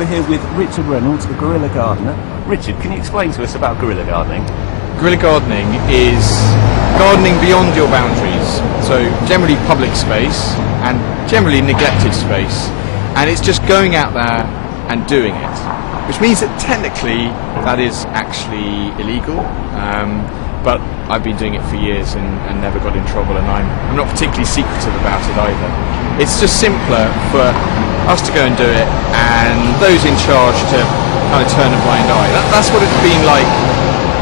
We're here with Richard Reynolds, a guerrilla gardener. Richard, can you explain to us about guerrilla gardening? Guerrilla gardening is gardening beyond your boundaries, so generally public space and generally neglected space, and it's just going out there and doing it, which means that technically that is actually illegal, but I've been doing it for years and never got in trouble, and I'm not particularly secretive about it either. It's just simpler for us to go and do it and those in charge to kind of turn a blind eye. That's what it's been like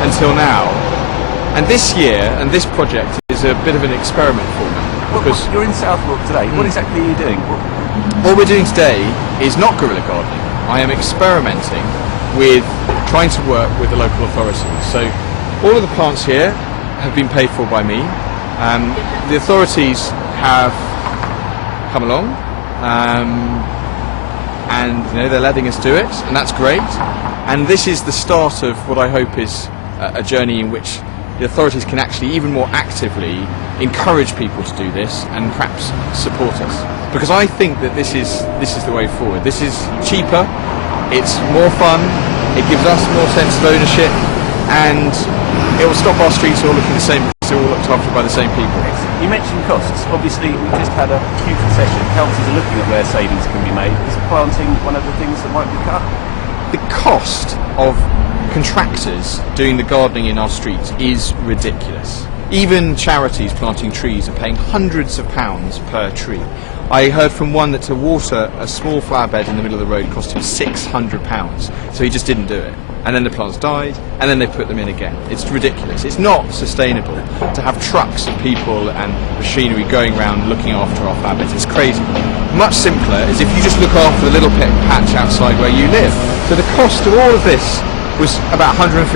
until now. And this year and this project is a bit of an experiment for me. Because you're in Southwark today. What exactly are you doing? What we're doing today is not guerrilla gardening. I am experimenting with trying to work with the local authorities. So all of the plants here have been paid for by me. The authorities have come along and they're letting us do it, and that's great. And this is the start of what I hope is a journey in which the authorities can actually even more actively encourage people to do this and perhaps support us. Because I think that this is the way forward. This is cheaper, it's more fun, it gives us more sense of ownership, and it will stop our streets all looking the same because they're all looked after by the same people. You mentioned costs. Obviously, we just had a huge recession. Councils are looking at where savings can be made. Is planting one of the things that might be cut? The cost of contractors doing the gardening in our streets is ridiculous. Even charities planting trees are paying hundreds of pounds per tree. I heard from one that to water a small flower bed in the middle of the road cost him £600, so he just didn't do it. And then the plants died, and then they put them in again. It's ridiculous. It's not sustainable to have trucks of people and machinery going around looking after our flower beds. It's crazy. Much simpler is if you just look after the little patch outside where you live. So the cost of all of this was about £150.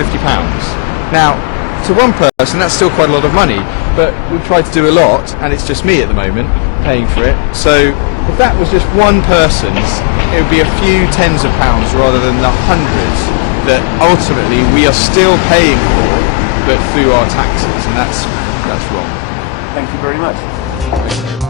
Now, to one person that's still quite a lot of money, but we've tried to do a lot, and it's just me at the moment paying for it. So if that was just one person's, it would be a few tens of pounds rather than the hundreds that ultimately we are still paying for, but through our taxes, and that's wrong. Thank you very much.